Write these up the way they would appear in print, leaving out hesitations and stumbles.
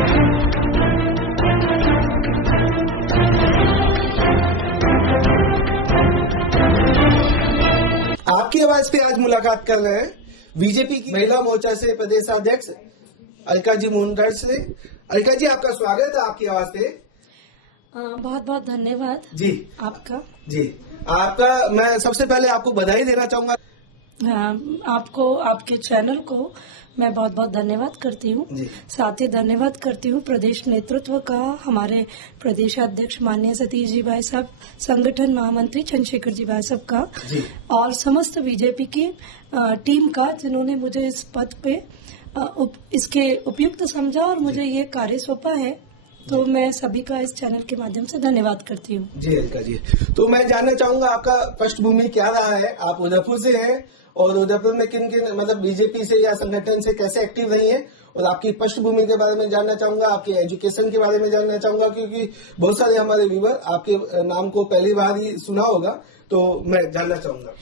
आपकी आवाज पे आज मुलाकात कर रहे हैं बीजेपी की महिला मोर्चा से प्रदेशाध्यक्ष अलका जी मुंडर से। अलका जी, आपका स्वागत है आपकी आवाज पे। बहुत बहुत धन्यवाद जी आपका। जी आपका मैं सबसे पहले आपको बधाई देना चाहूंगा। आपको, आपके चैनल को मैं बहुत बहुत धन्यवाद करती हूँ। साथ ही धन्यवाद करती हूँ प्रदेश नेतृत्व का, हमारे प्रदेशाध्यक्ष माननीय सतीश जी भाई साहब, संगठन महामंत्री चंद्रशेखर जी भाई साहब का, और समस्त बीजेपी की टीम का, जिन्होंने मुझे इस पद पे इसके उपयुक्त समझा और मुझे ये कार्य सौंपा है। तो मैं सभी का इस चैनल के माध्यम से धन्यवाद करती हूँ। जी अलका जी, तो मैं जानना चाहूंगा आपका पृष्ठभूमि क्या रहा है। आप उदयपुर से हैं और उदयपुर में किन किन मतलब बीजेपी से या संगठन से कैसे एक्टिव रही हैं, और आपकी पृष्ठभूमि के बारे में जानना चाहूंगा, आपके एजुकेशन के बारे में जानना चाहूंगा, क्योंकि बहुत सारे हमारे व्यूअर आपके नाम को पहली बार ही सुना होगा, तो मैं जानना चाहूंगा।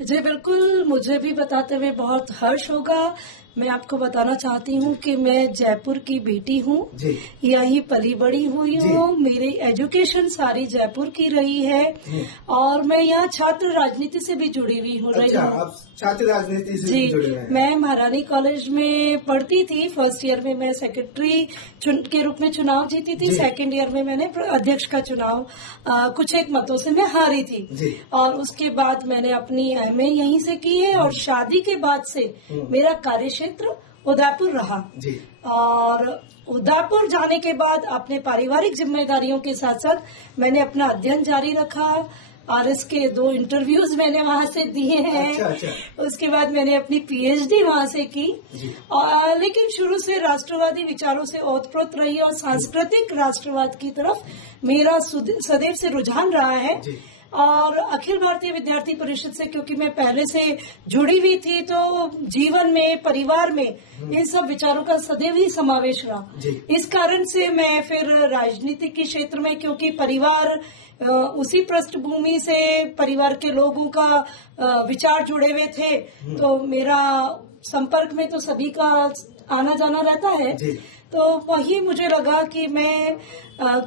जी बिल्कुल, मुझे भी बताते हुए बहुत हर्ष होगा। मैं आपको बताना चाहती हूँ कि मैं जयपुर की बेटी हूँ, यहीं पली बड़ी हुई हूँ, मेरी एजुकेशन सारी जयपुर की रही है, और मैं यहाँ छात्र राजनीति से भी जुड़ी हुई हूँ। अच्छा, आप छात्र राजनीति से जी जुड़े हैं। मैं महारानी कॉलेज में पढ़ती थी। फर्स्ट ईयर में मैं सेक्रेटरी के रूप में चुनाव जीती थी। सेकंड ईयर में मैंने अध्यक्ष का चुनाव कुछ एक मतों से मैं हारी थी, और उसके बाद मैंने अपनी एमए यहीं से की है, और शादी के बाद से मेरा कार्यक्षेत्र उदयपुर रहा। और उदयपुर जाने के बाद अपने पारिवारिक जिम्मेदारियों के साथ साथ मैंने अपना अध्ययन जारी रखा। आरएस के 2 इंटरव्यूज मैंने वहां से दिए हैं। अच्छा। उसके बाद मैंने अपनी पीएचडी वहां से की, लेकिन शुरू से राष्ट्रवादी विचारों से ओतप्रोत रही, और सांस्कृतिक राष्ट्रवाद की तरफ मेरा सदैव से रुझान रहा है। और अखिल भारतीय विद्यार्थी परिषद से क्योंकि मैं पहले से जुड़ी हुई थी, तो जीवन में, परिवार में इन सब विचारों का सदैव ही समावेश रहा। इस कारण से मैं फिर राजनीति के क्षेत्र में, क्योंकि परिवार उसी पृष्ठभूमि से परिवार के लोगों का विचार जुड़े हुए थे, तो मेरा संपर्क में तो सभी का आना जाना रहता है। तो वही मुझे लगा कि मैं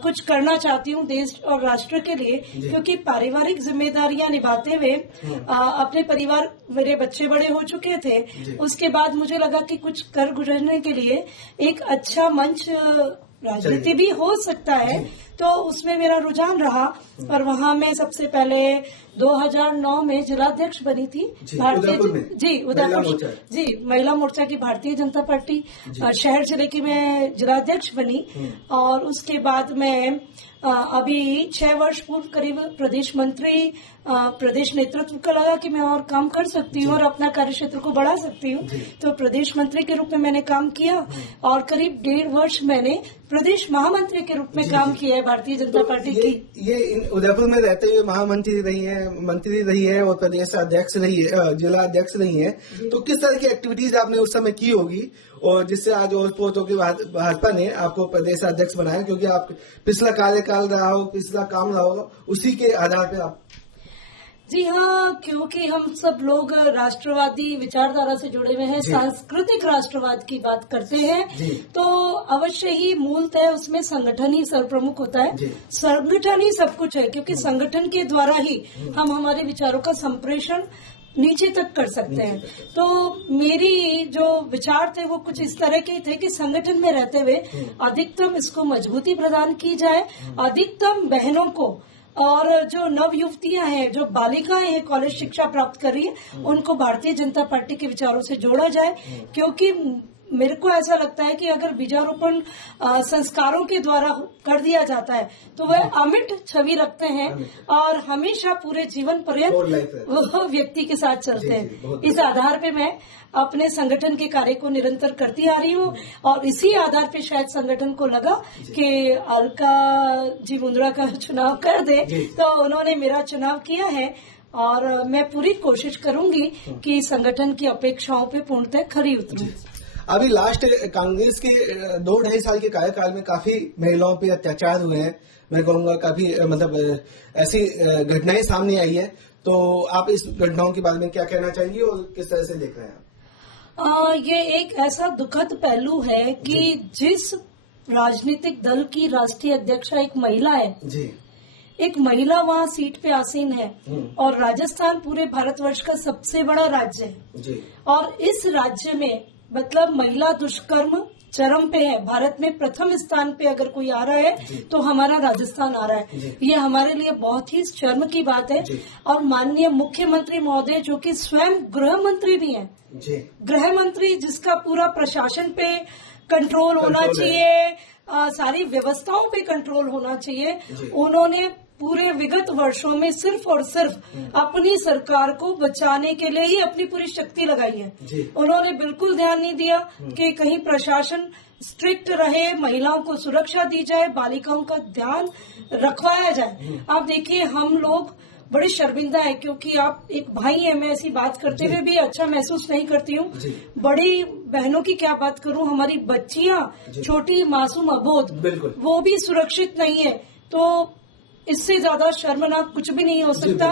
कुछ करना चाहती हूँ देश और राष्ट्र के लिए, क्योंकि पारिवारिक जिम्मेदारियां निभाते हुए अपने परिवार, मेरे बच्चे बड़े हो चुके थे, उसके बाद मुझे लगा कि कुछ कर गुजरने के लिए एक अच्छा मंच राजनीति भी हो सकता है, तो उसमें मेरा रुझान रहा। और वहां मैं सबसे पहले 2009 में जिलाध्यक्ष बनी थी उदयपुर जी महिला मोर्चा की भारतीय जनता पार्टी शहर जिले की मैं जिलाध्यक्ष बनी। और उसके बाद मैं अभी 6 वर्ष पूर्व करीब प्रदेश मंत्री, प्रदेश नेतृत्व को लगा कि मैं और काम कर सकती हूँ और अपना कार्यक्षेत्र को बढ़ा सकती हूँ, तो प्रदेश मंत्री के रूप में मैंने काम किया, और करीब 1.5 वर्ष मैंने प्रदेश महामंत्री के रूप में काम किया है भारतीय जनता पार्टी की। ये उदयपुर में रहते हुए महामंत्री रही है, मंत्री रही है, और प्रदेश अध्यक्ष रही है, जिला अध्यक्ष रही है, तो किस तरह की एक्टिविटीज आपने उस समय की होगी, और जिससे आज ओतप्रोत के भाजपा ने आपको प्रदेश अध्यक्ष बनाया, क्योंकि आप पिछला कार्यकाल रहा हो, पिछला काम रहा होगा, उसी के आधार पर आप। जी हाँ, क्योंकि हम सब लोग राष्ट्रवादी विचारधारा से जुड़े हुए हैं, सांस्कृतिक राष्ट्रवाद की बात करते हैं, तो अवश्य ही मूलतः उसमें संगठन ही सर्वप्रमुख होता है। संगठन ही सब कुछ है, क्योंकि संगठन के द्वारा ही हम हमारे विचारों का संप्रेषण नीचे तक कर सकते हैं। तो मेरी जो विचार थे वो कुछ इस तरह के थे कि संगठन में रहते हुए अधिकतम इसको मजबूती प्रदान की जाए, अधिकतम बहनों को और जो नव युवतियां हैं, जो बालिकाएं हैं, कॉलेज शिक्षा प्राप्त कर रही है, उनको भारतीय जनता पार्टी के विचारों से जोड़ा जाए। क्योंकि मेरे को ऐसा लगता है कि अगर बीजारोपण संस्कारों के द्वारा कर दिया जाता है तो वह अमिट छवि रखते हैं और हमेशा पूरे जीवन पर्यंत वो व्यक्ति के साथ चलते हैं। इस आधार पे मैं अपने संगठन के कार्य को निरंतर करती आ रही हूँ और इसी आधार पे शायद संगठन को लगा कि अलका जी मुंद्रा का चुनाव कर दे, तो उन्होंने मेरा चुनाव किया है और मैं पूरी कोशिश करूंगी कि संगठन की अपेक्षाओं पे पूर्णतः खरी उतरूं। अभी लास्ट कांग्रेस के 2-2.5 साल के कार्यकाल में काफी महिलाओं पे अत्याचार हुए हैं, मैं कहूँगा काफी मतलब ऐसी घटनाएं सामने आई है, तो आप इस घटनाओं के बारे में क्या कहना चाहेंगे और किस तरह से देख रहे हैं आप? ये एक ऐसा दुखद पहलू है कि जिस राजनीतिक दल की राष्ट्रीय अध्यक्षा एक महिला है जी। एक महिला वहाँ सीट पे आसीन है और राजस्थान पूरे भारतवर्ष का सबसे बड़ा राज्य है जी। और इस राज्य में मतलब महिला दुष्कर्म चरम पे है। भारत में प्रथम स्थान पे अगर कोई आ रहा है तो हमारा राजस्थान आ रहा है। ये हमारे लिए बहुत ही शर्म की बात है। और माननीय मुख्यमंत्री महोदय जो कि स्वयं गृह मंत्री भी हैं, गृह मंत्री जिसका पूरा प्रशासन पे कंट्रोल होना चाहिए, सारी व्यवस्थाओं पे कंट्रोल होना चाहिए, उन्होंने पूरे विगत वर्षों में सिर्फ और सिर्फ अपनी सरकार को बचाने के लिए ही अपनी पूरी शक्ति लगाई है। उन्होंने बिल्कुल ध्यान नहीं दिया कि कहीं प्रशासन स्ट्रिक्ट रहे, महिलाओं को सुरक्षा दी जाए, बालिकाओं का ध्यान रखवाया जाए। आप देखिए हम लोग बड़े शर्मिंदा है क्योंकि आप एक भाई है, मैं ऐसी बात करते हुए भी अच्छा महसूस नहीं करती हूँ। बड़ी बहनों की क्या बात करूँ, हमारी बच्चियां छोटी मासूम अबोध वो भी सुरक्षित नहीं है। तो इससे ज्यादा शर्मनाक कुछ भी नहीं हो सकता।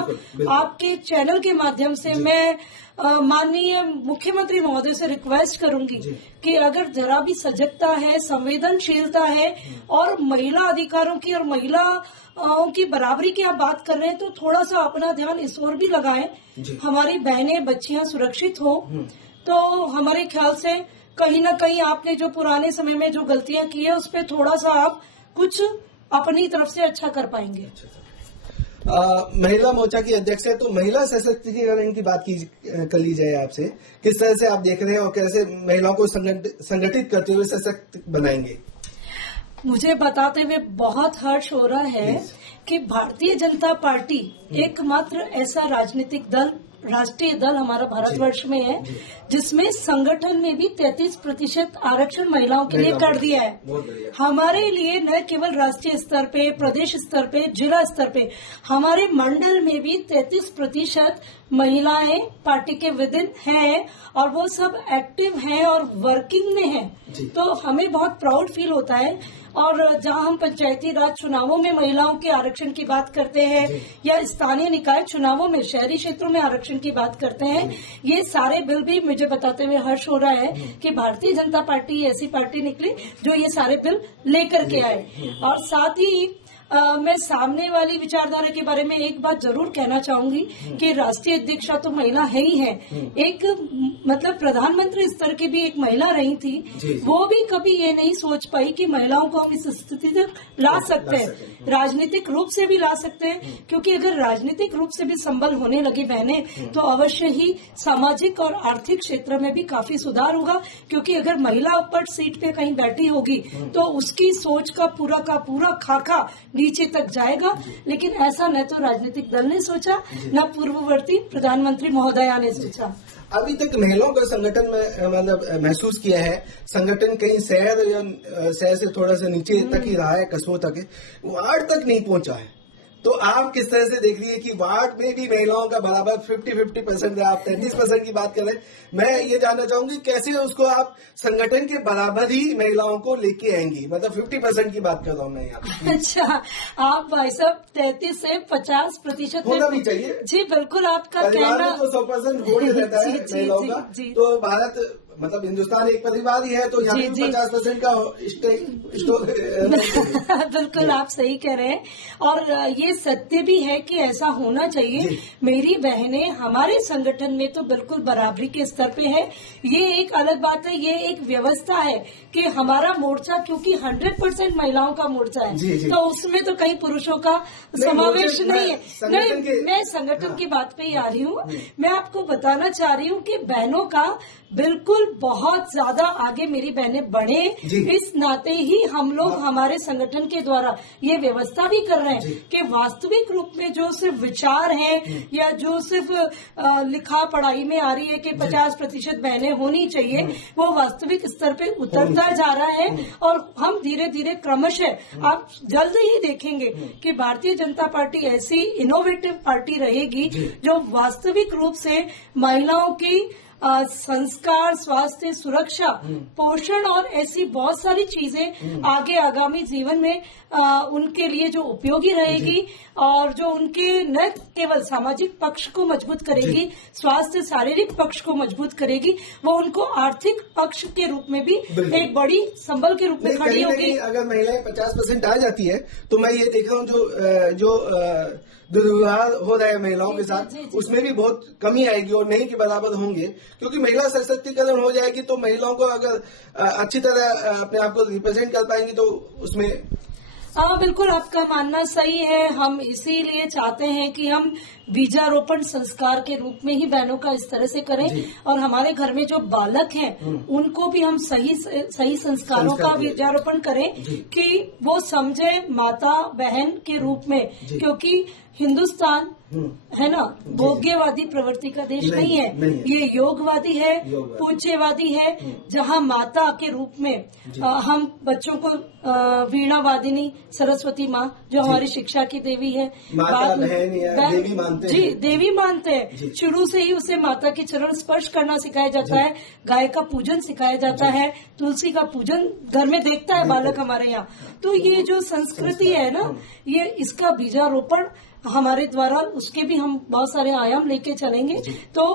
आपके चैनल के माध्यम से मैं माननीय मुख्यमंत्री महोदय से रिक्वेस्ट करूंगी कि अगर जरा भी सजगता है, संवेदनशीलता है और महिला अधिकारों की और महिलाओं की बराबरी की आप बात कर रहे हैं तो थोड़ा सा अपना ध्यान इस ओर भी लगाएं, हमारी बहनें बच्चियां सुरक्षित हो। तो हमारे ख्याल से कहीं ना कहीं आपने जो पुराने समय में जो गलतियां की है उस पर थोड़ा सा आप कुछ अपनी तरफ से अच्छा कर पाएंगे। महिला मोर्चा की अध्यक्ष है, तो महिला सशक्तिकरण की बात कर ली जाए आपसे, किस तरह से आप देख रहे हैं और कैसे महिलाओं को संगठित करते हुए सशक्त बनाएंगे? मुझे बताते हुए बहुत हर्ष हो रहा है कि भारतीय जनता पार्टी एकमात्र ऐसा राजनीतिक दल, राष्ट्रीय दल हमारा भारतवर्ष में है जिसमें संगठन में भी 33% आरक्षण महिलाओं के लिए कर दिया है। हमारे लिए न केवल राष्ट्रीय स्तर पे, प्रदेश स्तर पे, जिला स्तर पे, हमारे मंडल में भी 33% महिलाएं पार्टी के विदिन हैं और वो सब एक्टिव हैं और वर्किंग में हैं। तो हमें बहुत प्राउड फील होता है। और जहां हम पंचायती राज चुनावों में महिलाओं के आरक्षण की बात करते हैं या स्थानीय निकाय चुनावों में शहरी क्षेत्रों में आरक्षण की बात करते हैं, ये सारे बिल भी मुझे बताते हुए हर्ष हो रहा है कि भारतीय जनता पार्टी ऐसी पार्टी निकली जो ये सारे बिल लेकर के आए। और साथ ही मैं सामने वाली विचारधारा के बारे में एक बात जरूर कहना चाहूंगी कि राष्ट्रीय अध्यक्षा तो महिला है ही है, एक मतलब प्रधानमंत्री स्तर की भी एक महिला रही थी, वो भी कभी ये नहीं सोच पाई कि महिलाओं को हम इस स्थिति तक ला सकते हैं, राजनीतिक रूप से भी ला सकते हैं। क्योंकि अगर राजनीतिक रूप से भी संबल होने लगी बहनें तो अवश्य ही सामाजिक और आर्थिक क्षेत्र में भी काफी सुधार होगा। क्योंकि अगर महिला ऊपर सीट पे कहीं बैठी होगी तो उसकी सोच का पूरा खाका नीचे तक जाएगा। लेकिन ऐसा न तो राजनीतिक दल ने सोचा, न पूर्ववर्ती प्रधानमंत्री महोदया ने सोचा। अभी तक महिलाओं का संगठन में मतलब महसूस किया है, संगठन कहीं शहर से थोड़ा सा नीचे तक ही रहा है, कस्बों तक, वार्ड तक नहीं पहुंचा है। तो आप किस तरह से देख रही है कि वार्ड में भी महिलाओं का बराबर 50-50% है, आप 33% की बात कर रहे हैं। मैं ये जानना चाहूंगी कैसे उसको आप संगठन के बराबर ही महिलाओं को लेके आएंगी, मतलब 50% की बात कर रहा हूँ मैं यहाँ। अच्छा, आप भाई साहब 33 से 50% होना भी चाहिए जी, बिल्कुल आपका कहना तो 100% हो ही रहता है महिलाओं का। तो भारत मतलब हिंदुस्तान एक परिवार ही है, तो यहाँ 50% का बिल्कुल आप सही कह रहे हैं और ये सत्य भी है कि ऐसा होना चाहिए। मेरी बहनें हमारे संगठन में तो बिल्कुल बराबरी के स्तर पे है। ये एक अलग बात है, ये एक व्यवस्था है कि हमारा मोर्चा क्योंकि 100% महिलाओं का मोर्चा है तो उसमें तो कहीं पुरुषों का समावेश नहीं है। नहीं, मैं संगठन की बात पे ही आ रही हूँ। मैं आपको बताना चाह रही हूँ कि बहनों का बिल्कुल बहुत ज्यादा आगे मेरी बहनें बढ़े, इस नाते ही हम लोग हमारे संगठन के द्वारा ये व्यवस्था भी कर रहे हैं कि वास्तविक रूप में जो सिर्फ विचार है या जो सिर्फ लिखा पढ़ाई में आ रही है कि 50% बहनें होनी चाहिए, वो वास्तविक स्तर पे उतरता जा रहा है। और हम धीरे धीरे क्रमशः आप जल्द ही देखेंगे कि भारतीय जनता पार्टी ऐसी इनोवेटिव पार्टी रहेगी जो वास्तविक रूप से महिलाओं की संस्कार, स्वास्थ्य, सुरक्षा, पोषण और ऐसी बहुत सारी चीजें आगे आगामी जीवन में उनके लिए जो उपयोगी रहेगी और जो उनके न केवल सामाजिक पक्ष को मजबूत करेगी, स्वास्थ्य शारीरिक पक्ष को मजबूत करेगी, वो उनको आर्थिक पक्ष के रूप में भी एक बड़ी संबल के रूप में खड़ी होगी। अगर महिलाएं 50% आ जाती है तो मैं ये देख रहा हूँ जो दुर्व्यवहार हो रहा है महिलाओं के साथ, उसमें भी बहुत कमी आएगी और नहीं के बराबर होंगे, क्योंकि महिला सशक्तिकरण हो जाएगी तो महिलाओं को अगर अच्छी तरह अपने आप को रिप्रेजेंट कर पाएंगी तो उसमें। हाँ, बिल्कुल आपका मानना सही है। हम इसीलिए चाहते हैं कि हम बीजारोपण संस्कार के रूप में ही बहनों का इस तरह से करें और हमारे घर में जो बालक हैं उनको भी हम सही संस्कारों का बीजारोपण करें कि वो समझे माता बहन के रूप में, क्योंकि हिंदुस्तान है ना भोग्यवादी प्रवृत्ति का देश नहीं है, ये योगवादी है, पूज्यवादी है, जहाँ माता के रूप में हम बच्चों को वीणा वादिनी सरस्वती माँ जो हमारी शिक्षा की देवी है, देवी मानते हैं। जी, देवी मानते हैं। शुरू से ही उसे माता के चरण स्पर्श करना सिखाया जाता है, गाय का पूजन सिखाया जाता है, तुलसी का पूजन घर में देखता है बालक हमारे यहाँ। तो ये जो संस्कृति है ना, ये इसका बीजारोपण हमारे द्वारा उसके भी हम बहुत सारे आयाम लेके चलेंगे तो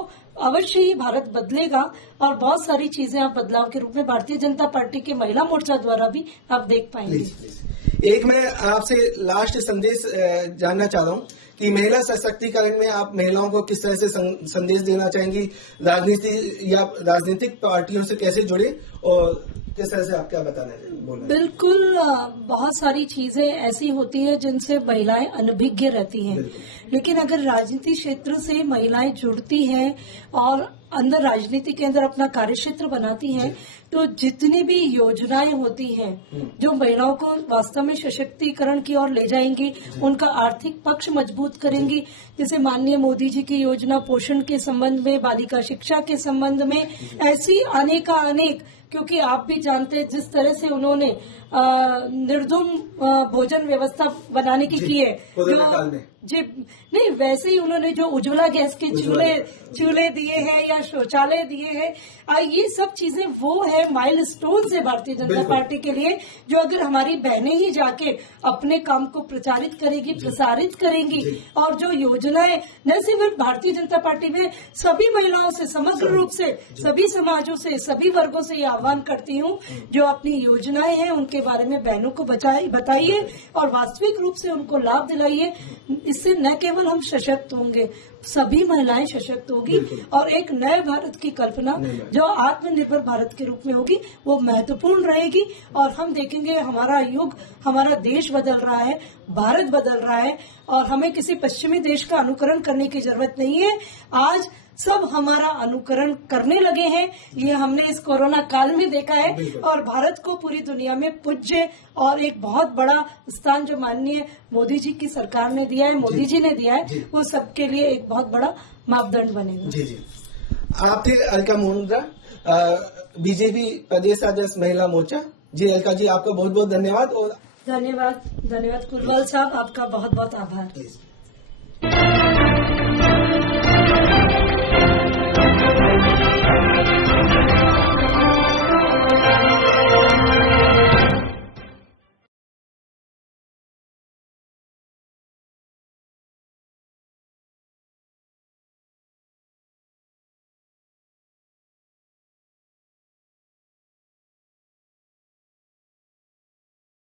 अवश्य ही भारत बदलेगा और बहुत सारी चीजें आप बदलाव के रूप में भारतीय जनता पार्टी के महिला मोर्चा द्वारा भी आप देख पाएंगे। एक मैं आपसे लास्ट संदेश जानना चाह रहा हूँ कि महिला सशक्तिकरण में आप महिलाओं को किस तरह से संदेश देना चाहेंगी, राजनीति या राजनीतिक पार्टियों से कैसे जुड़े और किस तरह से आप क्या बताना चाहिए? बिल्कुल, बहुत सारी चीजें ऐसी होती है जिनसे महिलाएं अनभिज्ञ रहती हैं, लेकिन अगर राजनीति क्षेत्र से महिलाएं जुड़ती हैं और अंदर राजनीति के अंदर अपना कार्यक्षेत्र बनाती हैं तो जितनी भी योजनाएं होती हैं जो महिलाओं को वास्तव में सशक्तिकरण की ओर ले जाएंगी, उनका आर्थिक पक्ष मजबूत करेंगी, जैसे माननीय मोदी जी की योजना पोषण के संबंध में, बालिका शिक्षा के संबंध में, ऐसी अनेक, क्योंकि आप भी जानते हैं जिस तरह से उन्होंने निर्धुम भोजन व्यवस्था बनाने की है जी, नहीं वैसे ही उन्होंने जो उज्ज्वला गैस के चूल्हे दिए हैं या शौचालय दिए हैं, ये सब चीजें वो है माइलस्टोन्स है भारतीय जनता पार्टी के लिए, जो अगर हमारी बहनें ही जाके अपने काम को प्रचारित करेगी, प्रसारित करेंगी और जो योजनाएं न सिर्फ भारतीय जनता पार्टी में सभी महिलाओं से समग्र रूप से सभी समाजों से सभी वर्गों से ये आह्वान करती हूँ, जो अपनी योजनाएं हैं उनके बारे में बहनों को बताइए और वास्तविक रूप से उनको लाभ दिलाइए। इससे न केवल हम सशक्त होंगे, सभी महिलाएं सशक्त होगी और एक नए भारत की कल्पना जो आत्मनिर्भर भारत के रूप में होगी वो महत्वपूर्ण रहेगी और हम देखेंगे हमारा युग, हमारा देश बदल रहा है, भारत बदल रहा है और हमें किसी पश्चिमी देश का अनुकरण करने की जरूरत नहीं है। आज सब हमारा अनुकरण करने लगे हैं, ये हमने इस कोरोना काल में देखा है और भारत को पूरी दुनिया में पूज्य और एक बहुत बड़ा स्थान जो माननीय मोदी जी की सरकार ने दिया है, मोदी जी ने दिया है, वो सबके लिए एक बहुत बड़ा मापदंड बनेगा। जी। आप थे अलका मुंद्रा, बीजेपी प्रदेश अध्यक्ष महिला मोर्चा। जी अलका जी, आपका बहुत बहुत धन्यवाद। और धन्यवाद कुलवाल साहब, आपका बहुत बहुत आभार।